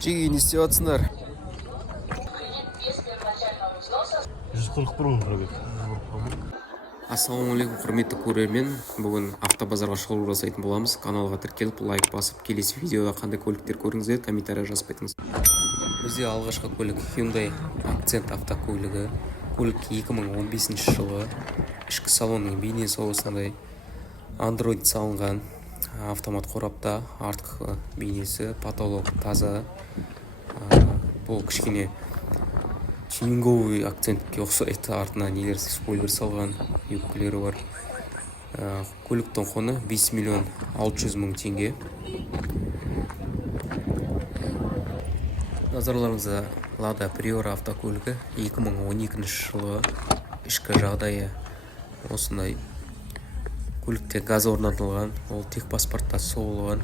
Жиги не істеп жатсыңдар? 141 мың пробег. Ассалаумағалейкум, құрметті көрермен. Бүгін автобазарға шолу жасайтын боламыз. Каналға тіркеліп, лайк басып, келесі видеода қандай көліктер көрдіңіздер, комментария жазып айтыңыз. Бізде алғашқы көлік Hyundai Accent автокөлігі. Көлік 2015 жылы. Ішкі салонның бейнесі осындай. Android салынған. Автомат қорапта, артқы бейнесі, потолок таза. Бұл кішкене тюнинговый акцентке ұқсайды, артына нелер спойлер салған, юбкілері бар. Көліктің құны 5 миллион 600 мың теңге. Назарларыңызда Lada Priora автокөлігі 2012 жылы. Ішкі жағдайы осындай. Көлікте газ орнатылған, ол техпаспортта соғылған.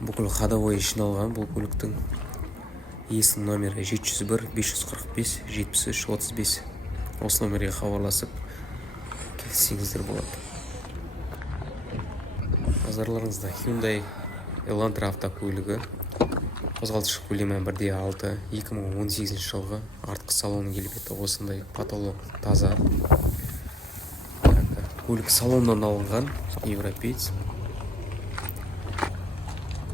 Бүкіл ходовой жиналған бұл көліктің. Есінің номері 701 545 73 35. Осы номерге хабарласып келсеңіздер болады. Назарларыңызда Hyundai Elantra автокөлігі. Қозғалтқыш көлемі 1.6, 2018 жылғы. Артқы салонның келбеті осындай, потолок таза. Көлік салоннан алынған, европеец.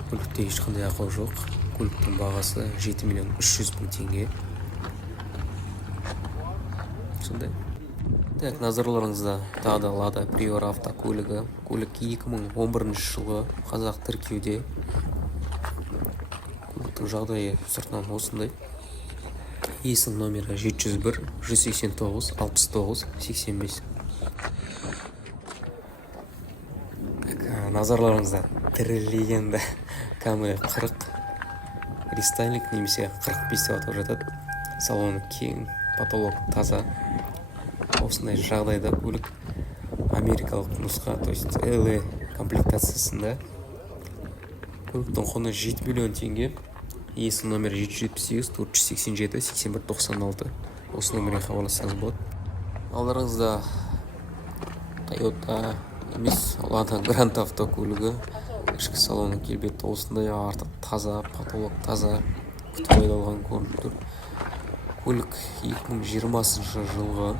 Көлікте ешқандай ақау жоқ. Көліктің бағасы 7 миллион 300 мың теңге. Сондай. Назарларыңызда тағы да Lada Priora автокөлігі. Көлік 2011 жылы, қазақ тіркеуде. Көліктің жағдайы сыртынан осындай. Есінің номері 701 189 69 85. Назарларыңызда тірілегенді Camry 40 рестайлинг немесе 45 деп атап жатады. Салоны кең, потолок таза. Осындай жағдайда көлік америкалық нұсқа, то есть LE комплектациясында. Көліктің құны 7 миллион теңге. Есінің номері 778 487 81 96. Осы номерге хабарлассаңыз болады. Алдарыңызда Toyota емес, Lada Grand автокөлігі. Ішкі салонның келбеті осындай, арты таза, потолок таза, күтіп қойылған көрініп тұр. Көлік 2020 жылғы.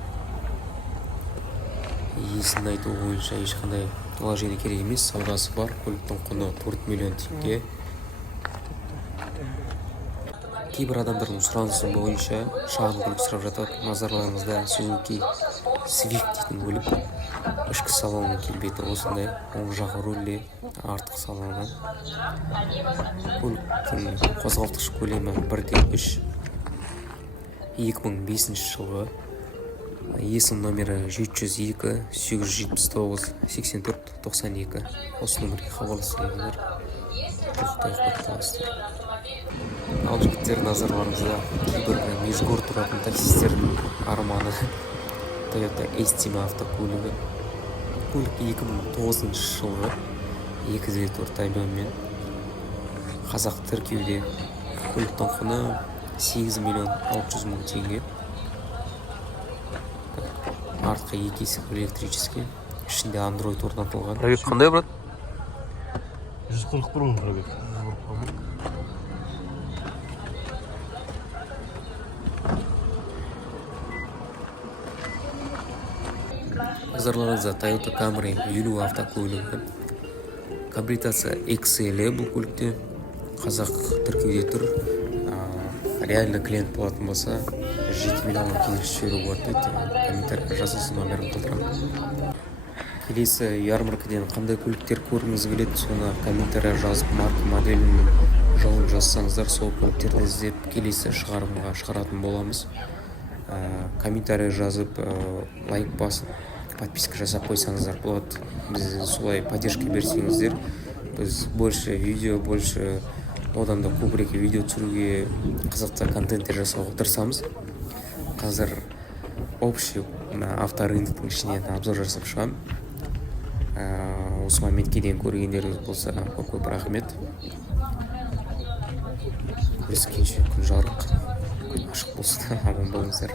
Есін айту бойынша ешқандай вложение керек емес, саудасы бар. Көліктің құны 4 миллион теңге. Кейбір адамдардың сұранысы бойынша шағын көлік сұрап жатады. Назарларыңызда Suzuki Swift дейтін көлік. Ішкі салонның келбеті осындай, оң жағы рөлде, артқы салоны. Көліктің қозғалтқыш көлемі 1.3, 2005 жылғы. Есінің номері 702 879 84 92. Осы номерге хабарлассаңыздар тоқтайық бақталастыр. Ал жігіттер, назарларыңызда кейбір мезгор тұратын таксистердің арманы Toyota Estima автокөлігі. Көлік 2009 жылғы, 2.4 айбанмен қазақ тіркеуде. Көліктің құны 8 миллион 600 мың теңге. Артқы екі есік электрический, ішінде Android орнатылған. Пробег қандай, брат? 141 мың пробег. Назарларыңызда Toyota Camry 50 автокөлігі. Комплектация XL бұл көлікте. Қазақ тіркеуде тұр. Реально клиент болатын болса 7 миллион кеңес жіберу болады дейді. Комментария жазылсын, номерін қалдырамын. Келесі ярмаркадан қандай көліктер көргіңіз келеді, соны комментария жазып, марка моделінің жолын жазсаңыздар, сол көліктерді іздеп келесі шығарымға шығаратын боламыз. Комментария жазып, лайк басып, подписка жасап қойсаңыздар болады. Біз солай поддержка берсеңіздер, біз больше видео, больше одан да көбірек видео түсіруге, қызықты контенттер жасауға тырысамыз. Қазір общий авторынктың ішінен обзор жасап шығам. Осы моментке дейін көргендеріңіз болса, көп рахмет. Көріскенше күн жарық, күн ашық болсын, аман болыңыздар.